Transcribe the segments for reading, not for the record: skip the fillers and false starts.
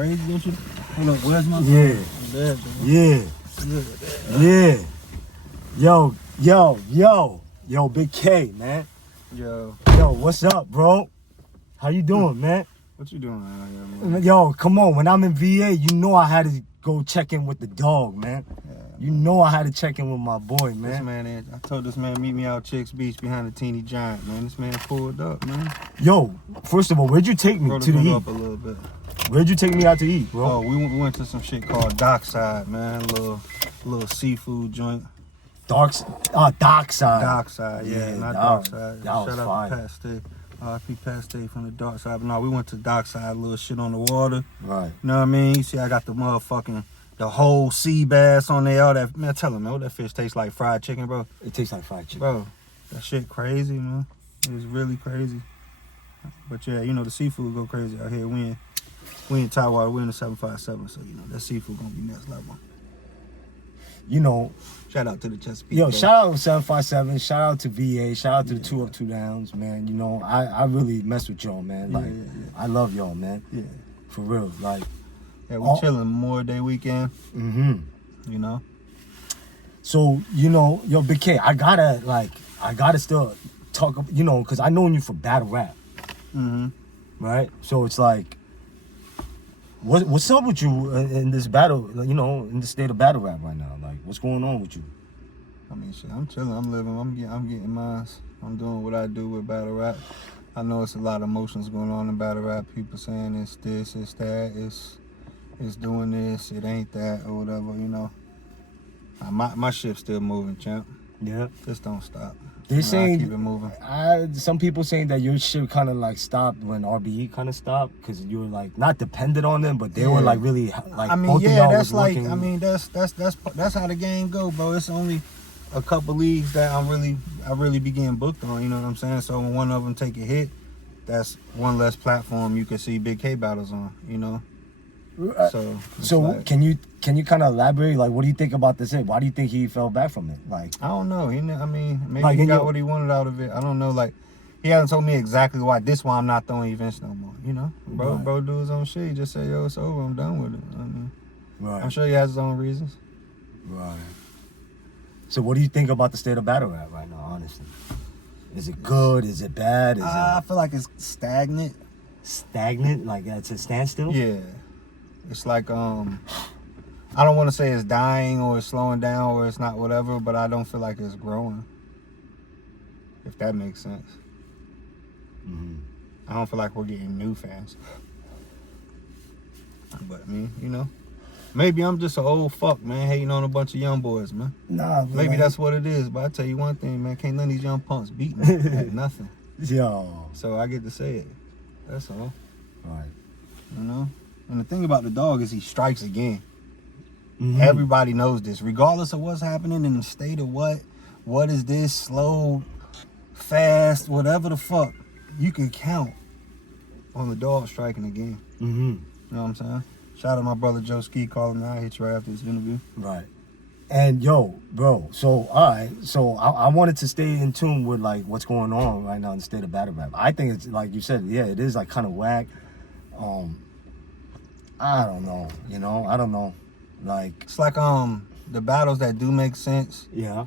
crazy, don't you? Hold up, where's my Yeah. Yeah. Yo, Big K, man. Yo, What's up, bro? How you doing, man? what you doing out here, man? Yo, come on. When I'm in VA, you know I had to go check in with the dog, man. Yeah, You know I had to check in with my boy, man. This man, I told this man meet me out Chicks Beach behind the teeny giant, man. This man pulled up, man. Yo, first of all, where'd you take me Bro, to go eat? up a little bit. Where'd you take me out to eat, bro? Oh, we went to some shit called Dockside, man. Little seafood joint. Dockside. Dockside, yeah, not Dockside. That was Shout out fire. to Pat Stay. R.I.P. Pat Stay from the dark side. But no, we went to Dockside, little shit on the water. Right. You know what I mean? You see, I got the whole sea bass on there. All that, man, tell him, man, what that fish tastes like fried chicken, bro. It tastes like fried chicken. Bro, that shit crazy, man. It was really crazy. But yeah, you know, the seafood go crazy out here. We in Tidewater, we in the 757, so you know, that seafood gonna be next level. You know, shout out to the Chesapeake. Yo, shout out to 757, shout out to VA, shout out to the 2 Up 2 Downs, man. You know, I really mess with y'all, man. Like, I love y'all, man. Yeah. For real. Like, yeah, we chilling Memorial Day weekend. Mm-hmm. You know? So, you know, yo, Big K, I gotta still talk, you know, because I known you for battle rap. Mm-hmm. Right? So it's like, what's up with you in this battle, you know, in the state of battle rap right now? Like, what's going on with you? I mean, shit, I'm chilling, I'm living, I'm getting mine. I'm doing what I do with battle rap. I know it's a lot of emotions going on in battle rap. People saying it's this, it's that, it's doing this, it ain't that, or whatever, you know. My ship's still moving, champ. Yeah. Just don't stop. They're saying, keep it moving. Some people saying that your shit kind of like stopped when RBE kind of stopped because you were like not dependent on them, but they were like really like. I mean, both yeah, of y'all that's was like. working. I mean, that's how the game go, bro. It's only a couple leagues that I really be getting booked on. You know what I'm saying? So when one of them take a hit, that's one less platform you can see Big K battles on. You know. So like, can you kind of elaborate? Like, what do you think about this hit? Why do you think he fell back from it? Like, I don't know. I mean, maybe like, he got what he wanted out of it. I don't know. Like, he hasn't told me exactly why. This why I'm not throwing events no more. You know, bro, do his own shit. He just say, yo, it's over. I'm done with it. I mean, I'm sure he has his own reasons. Right. So, what do you think about the state of battle rap right now? Honestly, is it good? Is it bad? I feel like it's stagnant. Stagnant? Like it's a standstill? Yeah. It's like, I don't want to say it's dying or it's slowing down or it's not whatever, but I don't feel like it's growing. If that makes sense. Mm-hmm. I don't feel like we're getting new fans. But, I mean, you know, maybe I'm just an old fuck, man, hating on a bunch of young boys, man. Nah, maybe that's what it is, but I tell you one thing, man, can't none of these young punks beat me at nothing. Yo. So I get to say it. That's all. Right. You know? And the thing about the dog is he strikes again. Mm-hmm. Everybody knows this. Regardless of what's happening in the state of what is this, slow, fast, whatever the fuck, you can count on the dog striking again. Mm-hmm. You know what I'm saying? Shout out to my brother Joe Ski calling me. I'll hit you right after this interview. Right. And yo, bro, so all right, so I wanted to stay in tune with like what's going on right now in the state of battle rap. I think it's like you said, yeah, it is like kind of whack. I don't know, you know, I don't know. Like, it's like the battles that do make sense. Yeah.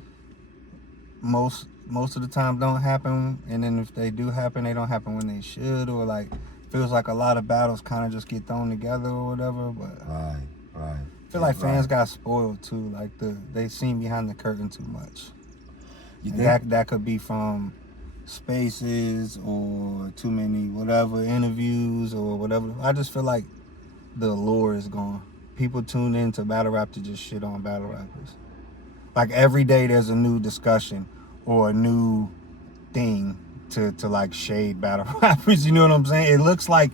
Most of the time don't happen, and then if they do happen, they don't happen when they should, or like feels like a lot of battles kind of just get thrown together or whatever. But right. I feel like fans got spoiled too. Like they seen behind the curtain too much. You think that could be from spaces or too many whatever interviews or whatever. I just feel like the allure is gone. People tune in to battle rap to just shit on battle rappers. Like every day there's a new discussion or a new thing to like shade battle rappers. You know what I'm saying? It looks like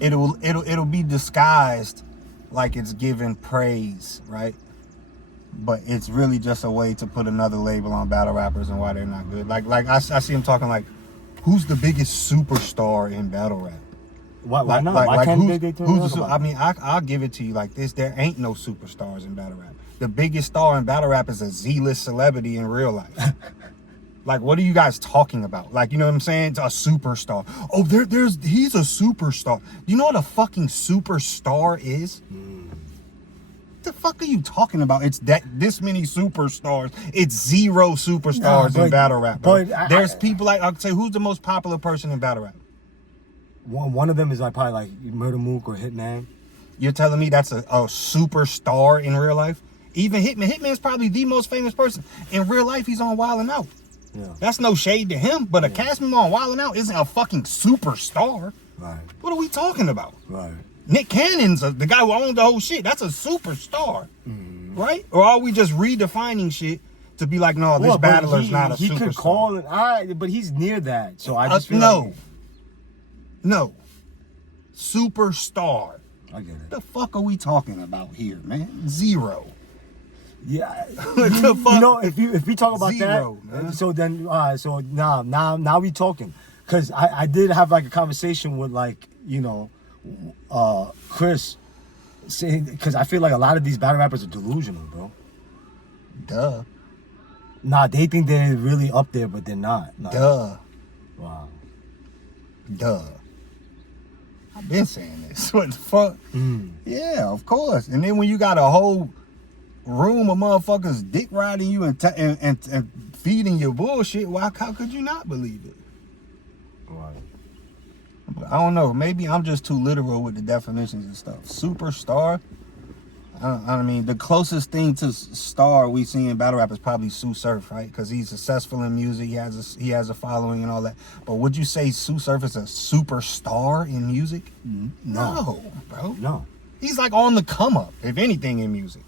it'll be disguised like it's giving praise, right? But it's really just a way to put another label on battle rappers and why they're not good. Like I see him talking like, who's the biggest superstar in battle rap? Why not? Why can't they turn it I mean, I'll give it to you like this. There ain't no superstars in battle rap. The biggest star in battle rap is a Z-list celebrity in real life. Like, what are you guys talking about? Like, you know what I'm saying? It's a superstar. Oh, he's a superstar. Do you know what a fucking superstar is? What the fuck are you talking about? It's this many superstars. It's 0 superstars in battle rap. Bro. But there's people like, I'll say, who's the most popular person in battle rap? One of them is like probably like Murder Mook or Hitman. You're telling me that's a superstar in real life? Even Hitman's probably the most famous person. In real life, he's on Wild 'N Out. Yeah. That's no shade to him, but a cast member on Wild 'N Out isn't a fucking superstar. Right. What are we talking about? Right. Nick Cannon's the guy who owned the whole shit. That's a superstar. Right? Or are we just redefining shit to be like, no, this battler's not a superstar? He could call it, but he's near that. So I just feel No. Superstar. I get it. The fuck are we talking about here, man? 0. Yeah, you know, if we talk about 0, that, man. so then, so now we talking, because I did have like a conversation with like, you know, Chris, saying, because I feel like a lot of these battle rappers are delusional, bro. Duh. Nah, they think they're really up there, but they're not. Like, Duh. Wow. Duh. I've been saying this. What the fuck? Yeah, of course. And then when you got a whole room of motherfuckers dick riding you and feeding your bullshit, how could you not believe it? Right. I don't know. Maybe I'm just too literal with the definitions and stuff. Superstar. I mean, the closest thing to star we see in battle rap is probably Sue Surf, right? Because he's successful in music. He has a following and all that. But would you say Sue Surf is a superstar in music? No, bro. No. He's like on the come up, if anything, in music.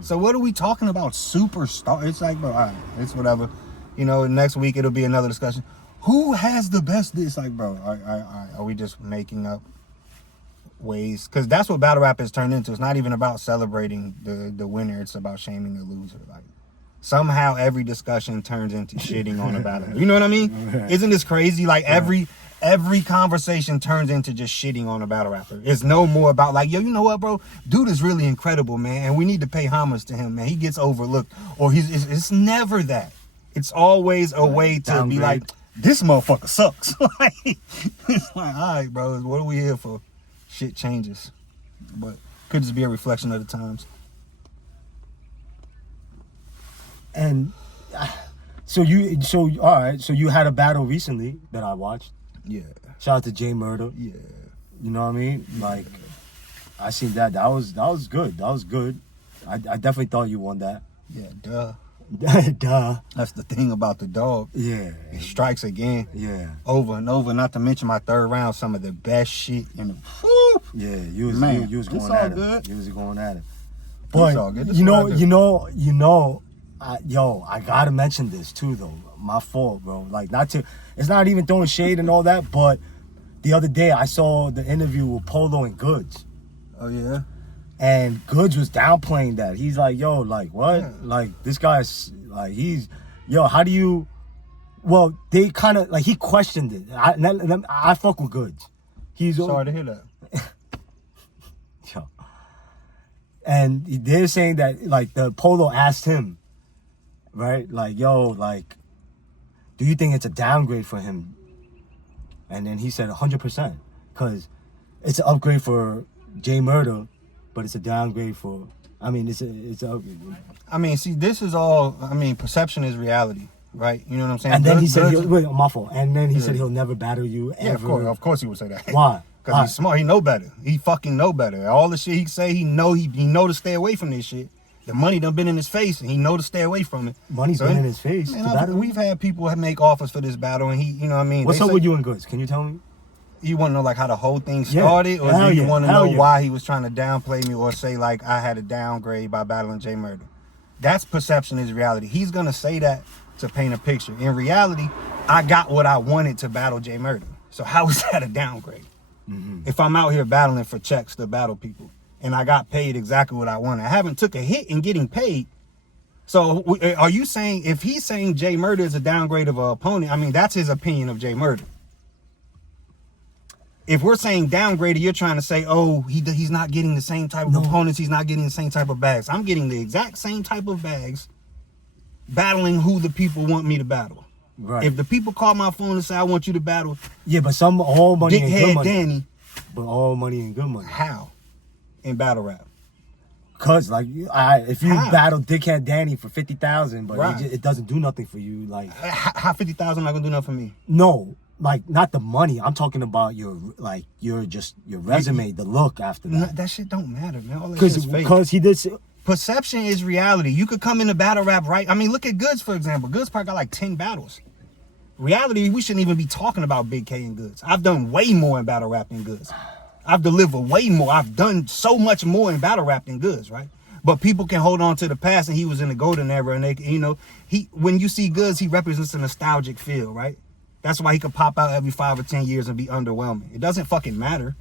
So what are we talking about? Superstar? It's like, bro, all right, it's whatever. You know, next week it'll be another discussion. Who has the best? It's like, bro, are we just making up ways? Because that's what battle rap has turned into. It's not even about celebrating the winner. It's about shaming the loser. Like, somehow every discussion turns into shitting on a battle. You know what I mean? Isn't this crazy? Like every conversation turns into just shitting on a battle rapper. It's no more about like, yo, you know what, bro? Dude is really incredible, man, and we need to pay homage to him, man. He gets overlooked, or it's never that. It's always a way to be like, this motherfucker sucks. Like, it's like, all right, bro, what are we here for? Shit changes, but could just be a reflection of the times. And so all right, so you had a battle recently that I watched. Yeah. Shout out to J Murder. Yeah. You know what I mean? Like, I seen that. That was good. That was good. I definitely thought you won that. Yeah, duh. Duh. That's the thing about the dog. Yeah. It strikes again. Yeah. Over and over. Not to mention my third round, some of the best shit in the. Whew. Yeah, you was going at it. Good. You was going at it. But all good. you know, I gotta mention this too though. My fault, bro. Like, it's not even throwing shade and all that, but the other day I saw the interview with Polo and Goodz. Oh yeah. And Goodz was downplaying that. He's like, yo, like, what? Yeah. Like, this guy's, like, how do you... Well, they kind of, like, he questioned it. I fuck with Goodz. He's... Sorry to hear that. Yo. And they're saying that, like, the Polo asked him, right? Like, yo, like, do you think it's a downgrade for him? And then he said 100%. Because it's an upgrade for J Murder, but it's a downgrade for, I mean, it's a upgrade. I mean, see, this is all, I mean, perception is reality, right? You know what I'm saying? And then he said, wait, my fault. And then he said he'll never battle you ever. Yeah, of course he would say that. Why? Because he's smart. He know better. He fucking know better. All the shit he say, he know to stay away from this shit. The money done been in his face, and he know to stay away from it. Money's been in his face. Man, we've had people make offers for this battle, and he, you know what I mean? What's up with you and Goodz? Can you tell me? You want to know like how the whole thing started, or do you want to know why he was trying to downplay me or say like I had a downgrade by battling J Murder? That's perception is reality. He's gonna say that to paint a picture. In reality, I got what I wanted to battle J Murder. So how is that a downgrade? If I'm out here battling for checks to battle people and I got paid exactly what I wanted, I haven't took a hit in getting paid. So are you saying if he's saying J Murder is a downgrade of an opponent? I mean, that's his opinion of J Murder. If we're saying downgraded, you're trying to say, oh, he's not getting the same type of opponents, he's not getting the same type of bags. I'm getting the exact same type of bags, battling who the people want me to battle. Right. If the people call my phone and say, I want you to battle Yeah, but all money and good Dickhead money. Danny, But all money and good money. how? In battle rap. Cause like, if you How? battle Dickhead Danny for 50,000, but Right. it doesn't do nothing for you, like How 50,000 not gonna do nothing for me? no, like not the money. I'm talking about your resume, the look after No, that. that shit don't matter, man. All that shit is fake. Because he did. Perception is reality. You could come into battle rap, right? I mean, look at Goodz, for example. Goodz probably got like 10 battles. Reality, we shouldn't even be talking about Biggk and Goodz. I've done way more in battle rap than Goodz. I've delivered way more. I've done so much more in battle rap than Goodz, right? But people can hold on to the past, and he was in the golden era, and they, you know, when you see Goodz, he represents a nostalgic feel, right? That's why he could pop out every 5 or 10 years and be underwhelming. It doesn't fucking matter.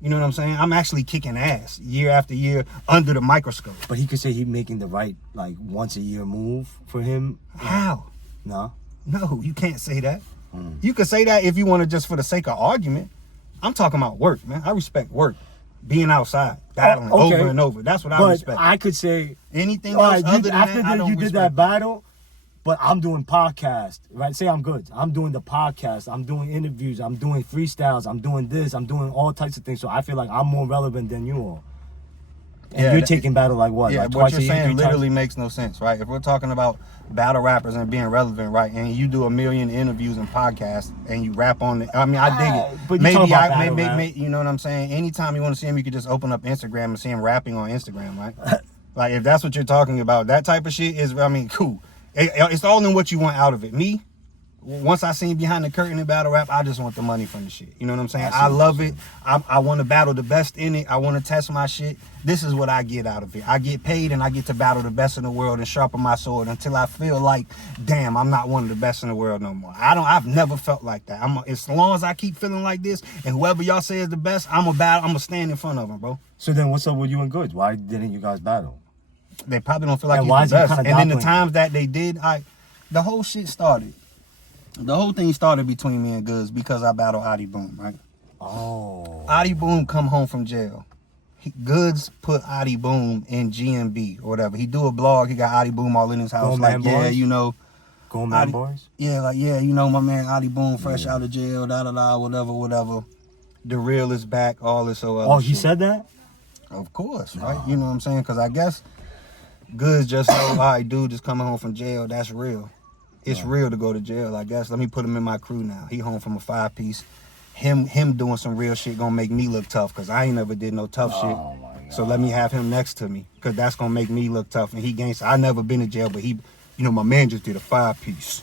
You know what I'm saying? I'm actually kicking ass year after year under the microscope. But he could say he's making the right like once a year move for him. How? No. No, you can't say that. You could say that if you want to just for the sake of argument. I'm talking about work, man. I respect work. Being outside, battling okay. over and over. That's what I But respect. I could say Anything all else right, other than after that, I don't you did respect. that battle, but I'm doing podcast, right? Say I'm good. I'm doing the podcast. I'm doing interviews. I'm doing freestyles. I'm doing this. I'm doing all types of things. So I feel like I'm more relevant than you all. And Yeah, you're that- taking battle like what? Yeah, Like what twice you're a year, saying 3 literally times? makes no sense, right? If we're talking about battle rappers and being relevant, right, and you do 1 million interviews and podcasts and you rap on it, I mean, I dig it. But you talking about battle rap. You know what I'm saying? Anytime you want to see him, you can just open up Instagram and see him rapping on Instagram, right? Like, if that's what you're talking about, that type of shit is, I mean, cool. It's all in what you want out of it. Me, once I seen behind the curtain in battle rap, I just want the money from the shit. You know what I'm saying? I love it. I want to battle the best in it. I want to test my shit. This is what I get out of it. I get paid and I get to battle the best in the world and sharpen my sword until I feel like, damn, I'm not one of the best in the world no more. I've never felt like that. As long as I keep feeling like this, and whoever y'all say is the best, I'm gonna stand in front of them, bro. So then what's up with you and Goodz? Why didn't you guys battle? They probably don't feel like And why he's is the he best. kinda And then the downplaying times that they did, the whole shit started. The whole thing started between me and Goodz because I battled Adi Boom, right? Oh. Adi Boom come home from jail. Goodz put Adi Boom in GMB or whatever. He do a blog. He got Adi Boom all in his house. Go Like, Man yeah, Boys? you know. Go Man Adi- Boys? Yeah, like, yeah, you know, my man Adi Boom fresh out of jail, da-da-da, whatever. The real is back, all this so other Oh, he shit. said that? Of course, right? You know what I'm saying? Because I guess Goodz just know, all right, dude just coming home from jail. That's real. It's real to go to jail, I guess. Let me put him in my crew now. He home from a 5-piece. Him doing some real shit gonna make me look tough because I ain't never did no tough shit. Oh, my God. So let me have him next to me because that's gonna make me look tough. And he gangsta. I never been to jail, but he, you know, my man just did a 5-piece.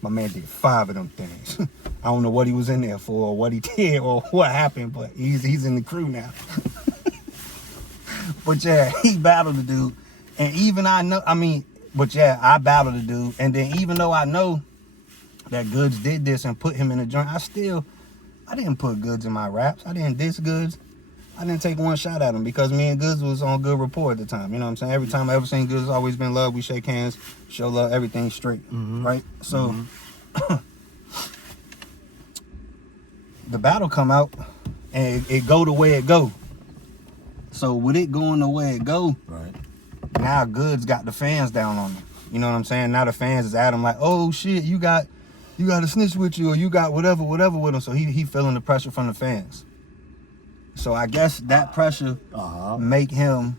My man did 5 of them things. I don't know what he was in there for or what he did or what happened, but he's in the crew now. But yeah, he battled the dude. And even I battled the dude. And then even though I know that Goodz did this and put him in a joint, I didn't put Goodz in my raps. I didn't diss Goodz. I didn't take one shot at him because me and Goodz was on good rapport at the time. You know what I'm saying? Every time I ever seen Goodz, always been love. We shake hands, show love, everything straight. Right? So the battle come out and it go the way it go. So with it going the way it go, Right. now Goodz got the fans down on him. You know what I'm saying? Now the fans is at him like, oh shit, you got a snitch with you or you got whatever with him. So he feeling the pressure from the fans. So I guess that pressure make him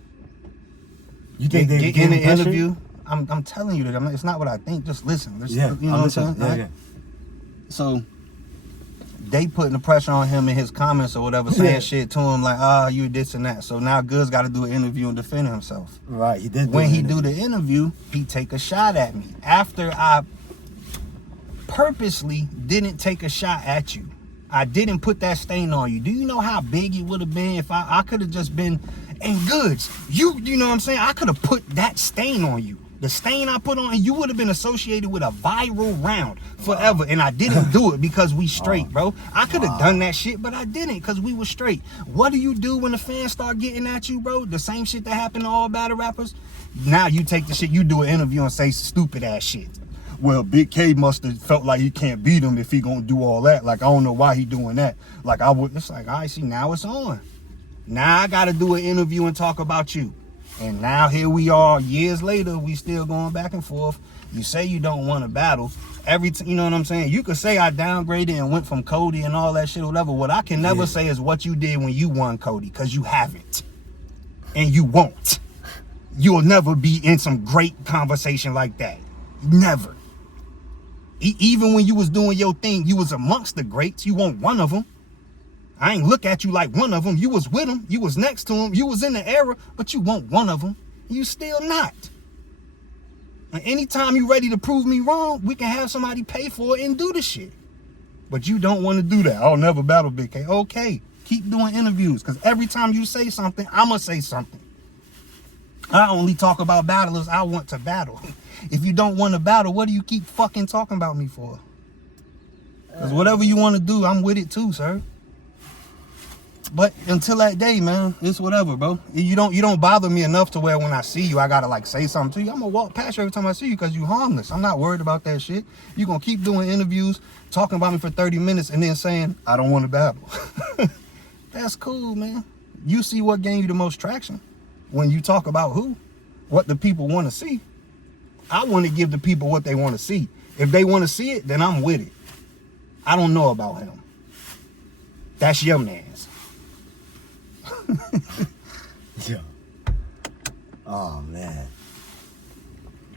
You think they get in the became pressured? interview. I'm telling you that it's not what I think. Just listen. Yeah, you know what I'm saying? Yeah, Right? yeah. So they putting the pressure on him in his comments or whatever, saying Yeah. shit to him like, you this and that. So now Goodz got to do an interview and defend himself. Right, he did. When he it. do the interview, he take a shot at me. After I purposely didn't take a shot at you. I didn't put that stain on you. Do you know how big it would have been if I could have just been, and Goodz, you know what I'm saying? I could have put that stain on you. The stain I put on you would have been associated with a viral round forever. And I didn't do it because we straight, bro. I could have done that shit, but I didn't because we were straight. What do you do when the fans start getting at you, bro? The same shit that happened to all battle rappers. Now you take the shit, you do an interview and say stupid ass shit. Well, Biggk must have felt like he can't beat him if he gonna do all that. Like, I don't know why he doing that. Like, it's like, all right, see, now it's on. Now I gotta do an interview and talk about you. And now here we are, years later, we still going back and forth. You say you don't want to battle. You know what I'm saying? You could say I downgraded and went from Cody and all that shit or whatever. What I can never say is what you did when you won Cody, because you haven't. And you won't. You'll never be in some great conversation like that. Never. Even when you was doing your thing, you was amongst the greats. You weren't one of them. I ain't look at you like one of them. You was with them. You was next to them. You was in the era, but you weren't one of them. You still not. And anytime you ready to prove me wrong, we can have somebody pay for it and do the shit. But you don't want to do that. I'll never battle Biggk. Okay, keep doing interviews, because every time you say something, I'ma say something. I only talk about battlers I want to battle. If you don't want to battle, what do you keep fucking talking about me for? Because whatever you want to do, I'm with it too, sir. But until that day, man, it's whatever, bro. You don't bother me enough to where when I see you, I gotta like say something to you. I'm gonna walk past you every time I see you because you harmless. I'm not worried about that shit. You gonna keep doing interviews, talking about me for 30 minutes and then saying, I don't want to battle. That's cool, man. You see what gained you the most traction when you talk about what the people want to see. I want to give the people what they want to see. If they want to see it, then I'm with it. I don't know about him. That's your man's. Yeah. Oh man.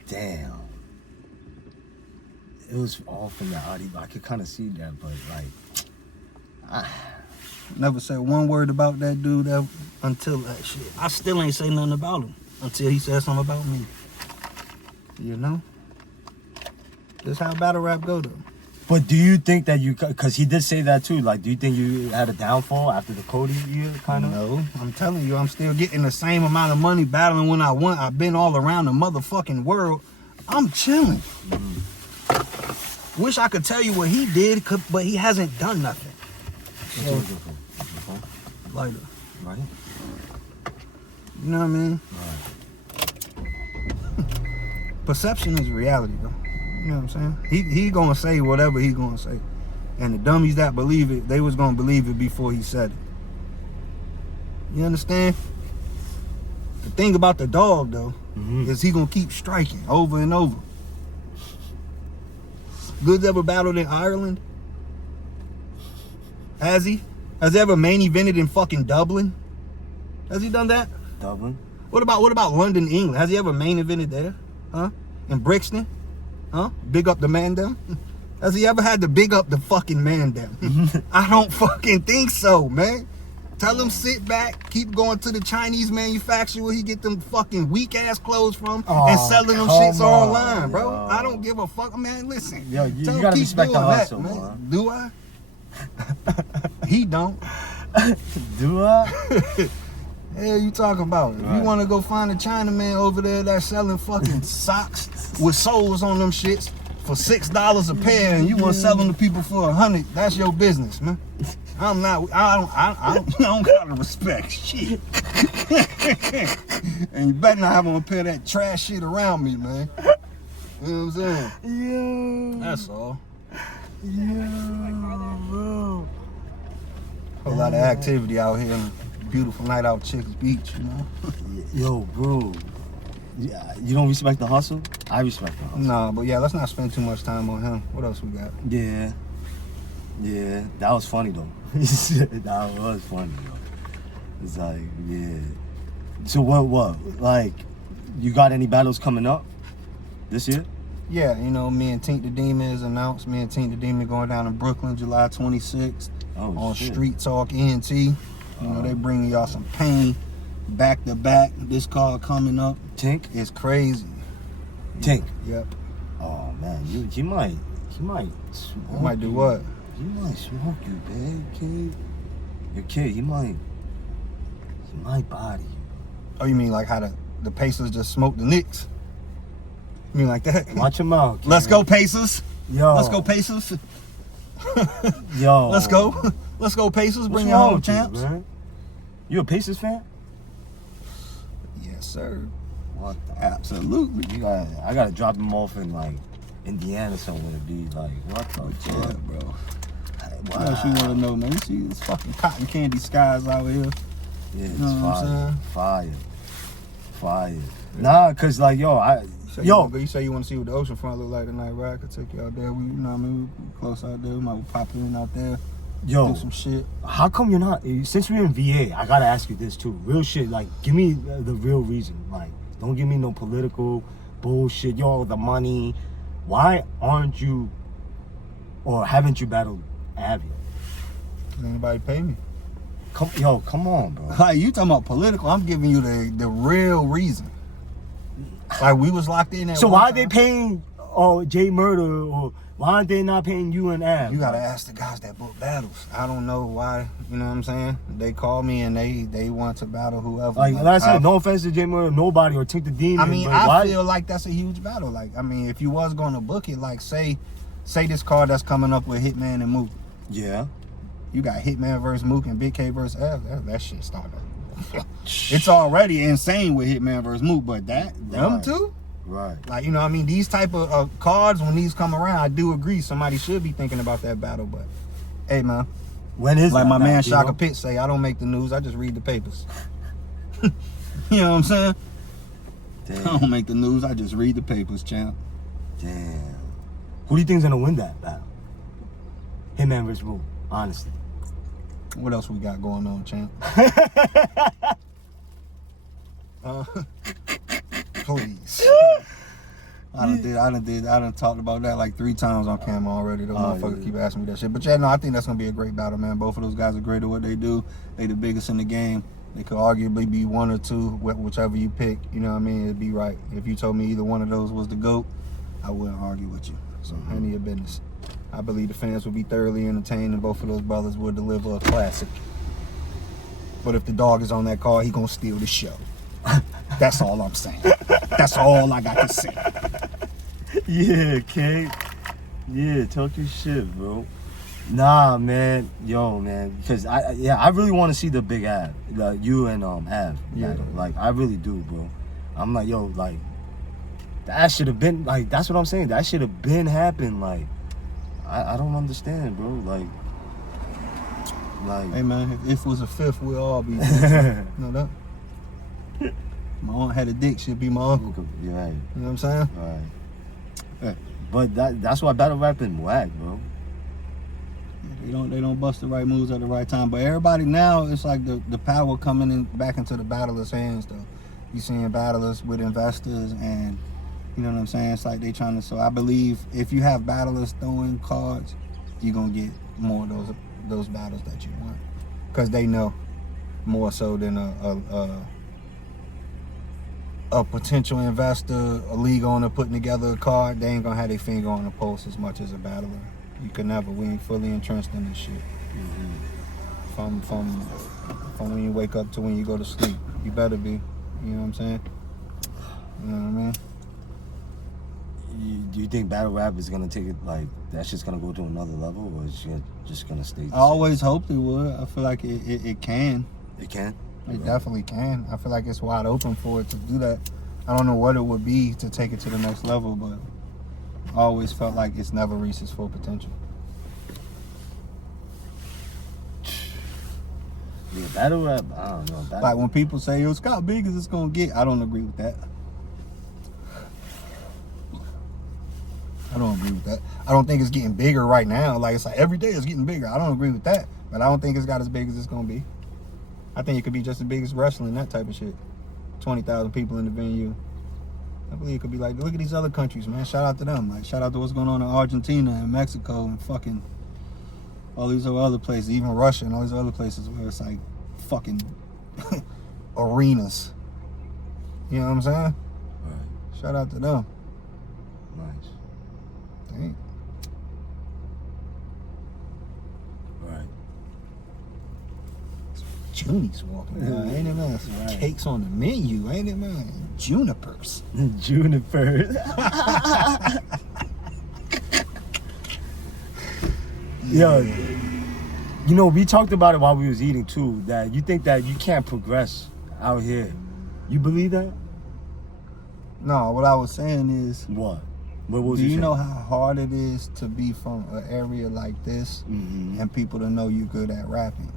Damn. It was all from the audio. I could kind of see that, but like, Never said one word about that dude until that shit. I still ain't say nothing about him until he said something about me. You know? This how battle rap go though. But do you think that because he did say that too, like, do you think you had a downfall after the Cody year, kind of? No, I'm telling you, I'm still getting the same amount of money battling when I want. I've been all around the motherfucking world. I'm chilling. Wish I could tell you what he did, but he hasn't done nothing. Lighter. Right. You know what I mean? Right. Perception is reality, though. You know what I'm saying? He gonna say whatever he gonna say. And the dummies that believe it, they was gonna believe it before he said it. You understand? The thing about the dog, though, is he gonna keep striking over and over. Goodz ever battled in Ireland? Has he? Has he ever main evented in fucking Dublin? Has he done that? Dublin? What about London, England? Has he ever main evented there? Huh? In Brixton? Huh? Big up the man them? Has he ever had to big up the fucking man them? I don't fucking think so, man. Tell him sit back, keep going to the Chinese manufacturer where he get them fucking weak ass clothes from and selling them shits online, bro. Yo. I don't give a fuck, man. Listen, yo, you gotta respect the hustle, man. Do I? He don't. Do I? Hell you talking about? If you want to go find a Chinaman over there that's selling fucking socks with soles on them shits for $6 a pair, and you want to sell them to people for $100, that's your business, man. I don't gotta respect shit. And you better not have on a pair of that trash shit around me, man. You know what I'm saying? Yo. That's all. Yo, bro. A lot of activity out here. Beautiful night out Chicks Beach, you know? Yo, bro. Yeah, you don't respect the hustle? I respect the hustle. Nah, but yeah, let's not spend too much time on him. What else we got? Yeah. Yeah, that was funny though. That was funny though. It's like, yeah. So what? Like, you got any battles coming up this year? Yeah, you know, me and Tink the Demon is announced. Me and Tink the Demon going down in Brooklyn, July 26th on shit. Street Talk ENT. You know, they bringing y'all some pain back to back. This card coming up. Tink? It's crazy. Tink? Yep. Oh man, he might smoke. He might do what? He might smoke you, man, kid. Your kid, he might body you. Oh, you mean like how the Pacers just smoked the Knicks? You mean like that? Watch him out, kid. Let's go Pacers. Yo. Let's go Pacers. Yo. Let's go. Let's go Pacers. Bring your home champs. Man? You a Pacers fan? Yes, sir. What the? Absolutely. I gotta drop him off in like Indiana somewhere to be like, what the fuck, bro? Wow. What else you want to know, man? You see this fucking cotton candy skies out here. Yeah, it's you know what I'm saying? Fire. Nah, cause like, yo, You say you want to see what the oceanfront look like tonight, right? I could take you out there. We, you know what I mean? We close out there. We might pop in out there. Yo, do some shit. How come you're not? Since we're in VA, I gotta ask you this too. Real shit. Like, give me the real reason. Like, don't give me no political bullshit. Yo, the money. Why aren't you, or haven't you battled Av yet? Does anybody pay me? Come on, bro. Like, you talking about political? I'm giving you the real reason. Like, we was locked in. So why are they paying Jay Murder, or why aren't they not paying you and Av? You gotta ask the guys that book battles. I don't know why. You know what I'm saying? They call me and they want to battle whoever. Like I said, no offense to Jay Murder, nobody, or Tink the Demon. I mean, I feel like that's a huge battle. Like, I mean, if you was going to book it, like say this card that's coming up with Hitman and Mook. Yeah. You got Hitman versus Mook and Biggk versus Av. That shit started. It's already insane with Hitman versus Mook, but them two? Right. Like, you know what I mean? These type of cards, when these come around, I do agree somebody should be thinking about that battle, but hey, man. When is like that my battle, man Shaka Pitt say, I don't make the news, I just read the papers. You know what I'm saying? Damn. I don't make the news, I just read the papers, champ. Damn. Who do you think's gonna win that battle? Hitman versus Mook, honestly. What else we got going on, champ? Please. I done talked about that like 3 times on camera already. Those motherfuckers keep asking me that shit. But yeah, no, I think that's gonna be a great battle, man. Both of those guys are great at what they do. They the biggest in the game. They could arguably be 1 or 2, whichever you pick. You know what I mean? It'd be right. If you told me either one of those was the GOAT, I wouldn't argue with you. So none of your business. I believe the fans would be thoroughly entertained and both of those brothers would deliver a classic. But if the dog is on that card, he gonna steal the show. That's all I'm saying. That's all I got to say. Yeah, King. Yeah, talk your shit, bro. Nah, man. Yo, man. Because I really want to see the Big Av. You and Av. Yeah. Like, I really do, bro. I'm like, yo, like, that should have been, like, that's what I'm saying. That should have been happened. Like, I don't understand, bro. Like, hey, man, if it was a fifth, we'll all be. You know that? My aunt had a dick, she'd be my uncle. You're right. You know what I'm saying? Right. Yeah. But that's why battle rap been whack, bro. They don't bust the right moves at the right time. But everybody now, it's like the power coming in back into the battlers' hands, though. You seeing battlers with investors, and you know what I'm saying? It's like they trying to. So I believe if you have battlers throwing cards, you're gonna get more of those battles that you want, because they know more so than a potential investor, a league owner putting together a card. They ain't gonna have their finger on the pulse as much as a battler. You can never. We ain't fully entrenched in this shit. Mm-hmm. From when you wake up to when you go to sleep, you better be. You know what I'm saying? You know what I mean? Do you think battle rap is gonna take it, like, that shit's gonna go to another level, or is it just gonna stay? I always hoped it would. I feel like it can. It can? It definitely can. I feel like it's wide open for it to do that. I don't know what it would be to take it to the next level, but I always felt like it's never reached its full potential. Yeah, battle rap, I don't know. Like when people say, yo, Scott Bigg is it's gonna get, I don't agree with that. I don't agree with that. I don't think it's getting bigger right now. Like, it's like every day it's getting bigger. I don't agree with that. But I don't think it's got as big as it's gonna be. I think it could be just as big as wrestling, that type of shit. 20,000 people in the venue. I believe it could be like, look at these other countries, man. Shout out to them. Like, shout out to what's going on in Argentina and Mexico and fucking all these other places, even Russia and all these other places where it's like fucking arenas. You know what I'm saying? Right. Shout out to them. Nice. Dang. Right. Juni's walking down, ain't it, man? Some cakes on the menu, ain't it, man? Junipers. Junipers. Yo, you know, we talked about it while we was eating too, that you think that you can't progress out here. You believe that? No, what I was saying is, What was do you saying? know how hard it is to be from an area like this and people to know you good at rapping?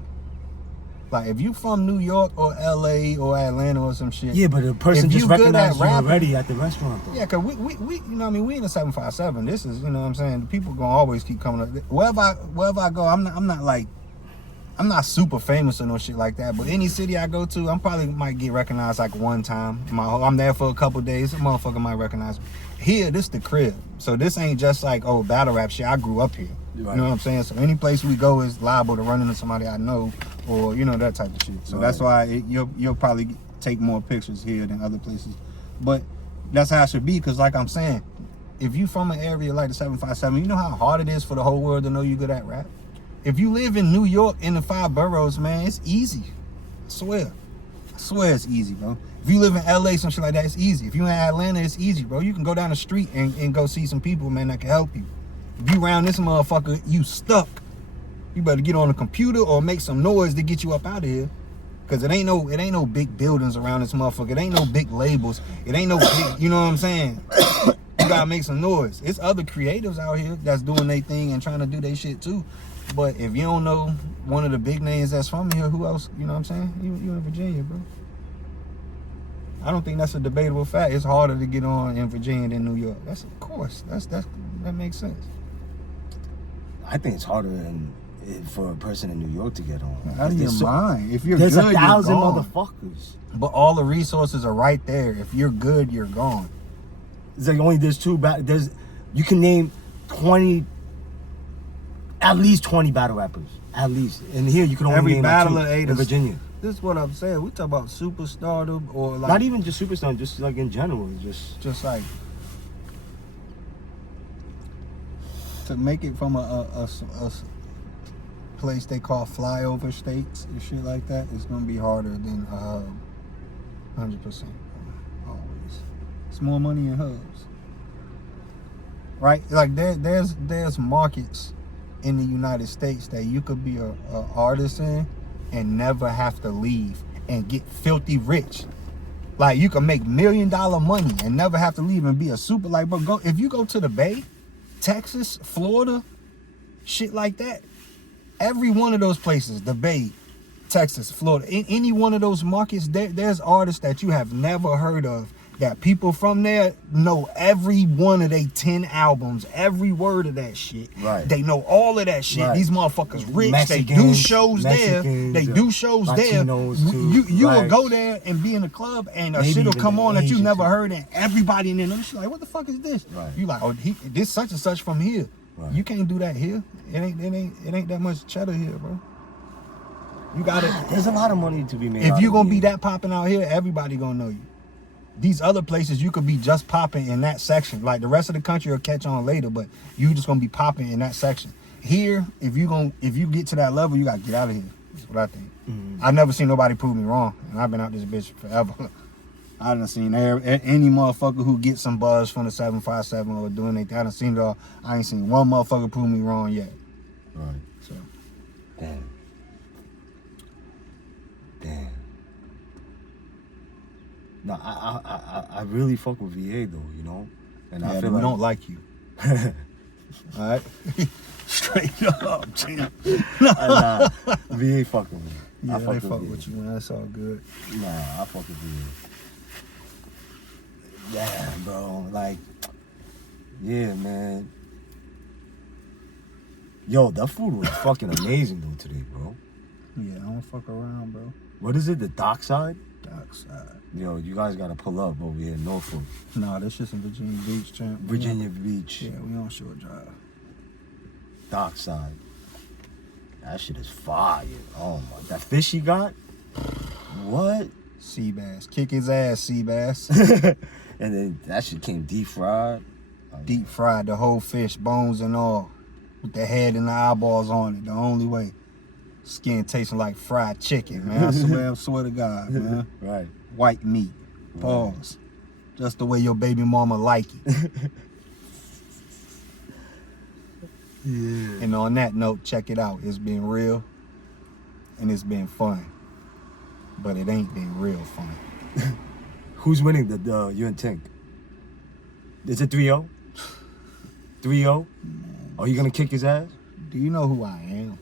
Like if you from New York or LA or Atlanta or some shit. Yeah, but the person if just you good at recognized you rapping- already at the restaurant though. Yeah, cause we you know what I mean, we in the 757. This is, you know what I'm saying, the people gonna always keep coming up. Wherever I go, I'm not super famous or no shit like that, but any city I go to, I'm probably might get recognized like one time. I'm there for a couple days, a motherfucker might recognize me. Here, this the crib. So this ain't just like, oh, battle rap shit. I grew up here. Right. You know what I'm saying? So any place we go is liable to run into somebody I know, or, you know, that type of shit. So that's why you'll probably take more pictures here than other places. But that's how it should be, because like I'm saying, if you from an area like the 757, you know how hard it is for the whole world to know you good at rap? If you live in New York in the 5 boroughs, man, it's easy. I swear it's easy, bro. If you live in LA, some shit like that, it's easy. If you in Atlanta, it's easy, bro. You can go down the street and go see some people, man, that can help you. If you around this motherfucker, you stuck. You better get on the computer or make some noise to get you up out of here. Cause it ain't no big buildings around this motherfucker. It ain't no big labels. It ain't no big, you know what I'm saying? You gotta make some noise. It's other creatives out here that's doing their thing and trying to do their shit too. But if you don't know one of the big names that's from here, who else, you know what I'm saying? You in Virginia, bro. I don't think that's a debatable fact. It's harder to get on in Virginia than New York. That's of course. That makes sense. I think it's harder for a person in New York to get on. Out of your mind. If you're there's good, 1,000 you're gone. motherfuckers. But all the resources are right there. If you're good, you're gone. It's like only there's you can name 20, at least 20 battle rappers, at least. And here you can only Every name battler like 2 ate in Virginia. This is what I'm saying. We talk about superstardom or like Not even just superstar, just like in general, just like to make it from a place they call flyover states and shit like that. It's gonna be harder than 100%. Always, it's more money in hubs, right? Like there's markets in the United States that you could be a artist in and never have to leave and get filthy rich. Like you can make $1 million money and never have to leave and be a super, like, bro, if you go to the Bay, Texas, Florida, shit like that, every one of those places, the Bay, Texas, Florida, in any one of those markets, there's artists that you have never heard of that people from there know every one of their 10 albums, every word of that shit. Right. They know all of that shit. Right. These motherfuckers rich. Mexicans, they do shows there. Mexicans, They do shows Latinos there. too. You will Right. go there and be in the club and a Maybe shit will even come the on that you Asian never too. heard, and everybody in there, she's like, what the fuck is this? Right. You like, oh, this such and such from here. Right. You can't do that here. It ain't that much cheddar here, bro. You gotta. There's a lot of money to be made. If you gonna be that popping out here, everybody gonna know you. These other places, you could be just popping in that section. Like the rest of the country will catch on later, but you just gonna be popping in that section. Here, if you get to that level, you gotta get out of here. That's what I think. Mm-hmm. I've never seen nobody prove me wrong, and I've been out this bitch forever. I done seen any motherfucker who gets some buzz from the 757 or doing anything. I done seen it all. I ain't seen one motherfucker prove me wrong yet. Right. So, Damn. No, I really fuck with VA though, you know, and yeah, I feel we like don't like you. All right, straight up, champ. Nah, VA fuck with me. Yeah, I they fuck fuck with with you, man. That's all good. Nah, I fuck with VA. Yeah, bro. Like, yeah, man. Yo, that food was fucking amazing though today, bro. Yeah, I don't fuck around, bro. What is it? The dockside? Dockside. Yo, you guys gotta pull up over here in Norfolk. Nah, this shit's in Virginia Beach, champ. Virginia Beach. Yeah, we on Short Drive. Dockside. That shit is fire. Oh my, that fish he got? What? Sea bass. Kick his ass, sea bass. And then that shit came deep fried. Deep fried the whole fish, bones and all. With the head and the eyeballs on it, the only way. Skin tasting like fried chicken, man. I swear to God, man. Right. White meat. Pause. Just the way your baby mama like it. Yeah. And on that note, check it out. It's been real and it's been fun. But it ain't been real fun. Who's winning the you and Tink? Is it 3-0? 3-0? Are you gonna kick his ass? Do you know who I am?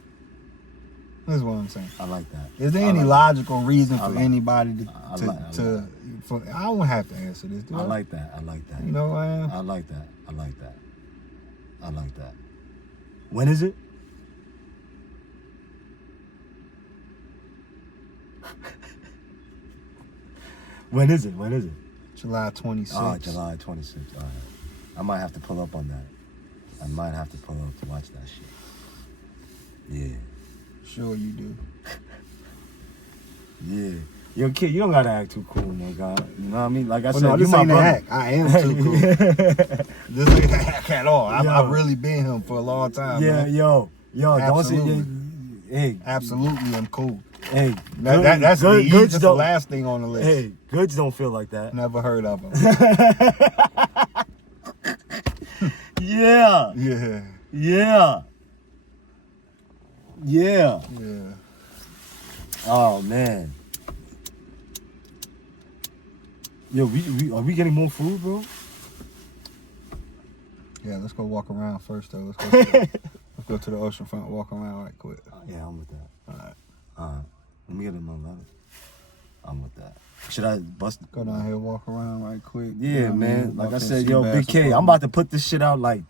That's what I'm saying. I like that. Is there I any like logical reason for like- anybody I to, like- to for, I don't have to answer this, do I? I like that. I like that. You know what I am? I like that. I like that. I like that. When is it? When is it? When is it? July 26th. Oh, July 26th. All right. I might have to pull up on that. I might have to pull up to watch that shit. Yeah. Sure you do. Yeah. Yo, kid, you don't gotta act too cool, my God. You know what I mean? Like I Well, said, no, you this my ain't an brother. act. I am too cool. This ain't an act at all. Yo. I've really been him for a long time, Yeah, man. yo, don't say, Absolutely. hey, Absolutely, I'm cool. hey, That's Goodz that's the don't- last thing on the list. Hey, Goodz don't feel like that. Never heard of him. Yeah, Yeah, yeah, yeah. yeah. Oh man. Yo, are we getting more food, bro? Yeah, let's go walk around first, though. Let's go to the ocean front, walk around right quick. Yeah, I'm with that. All right. Let me get in my letter. I'm with that. Should I bust? Go down here, walk around right quick. Yeah, You know what I man. mean? Like Walk I in, said, see yo, Big K, basketball. I'm about to put this shit out like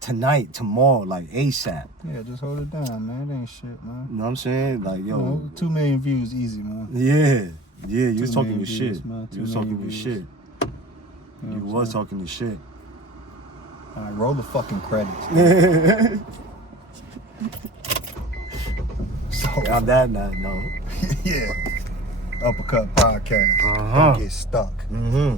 tonight, tomorrow, like ASAP. Yeah, just hold it down, man. It ain't shit, man. You know what I'm saying? Like, yo, You know, 2 million views easy, man. yeah, you was 2 talking million your views, shit. man. 2 You was million talking your views. shit. You know You what I'm was saying? talking your shit. All right, roll the fucking credits. So, On that note, no. yeah. Uppercut podcast. Uh-huh. Don't get stuck. Mm-hmm.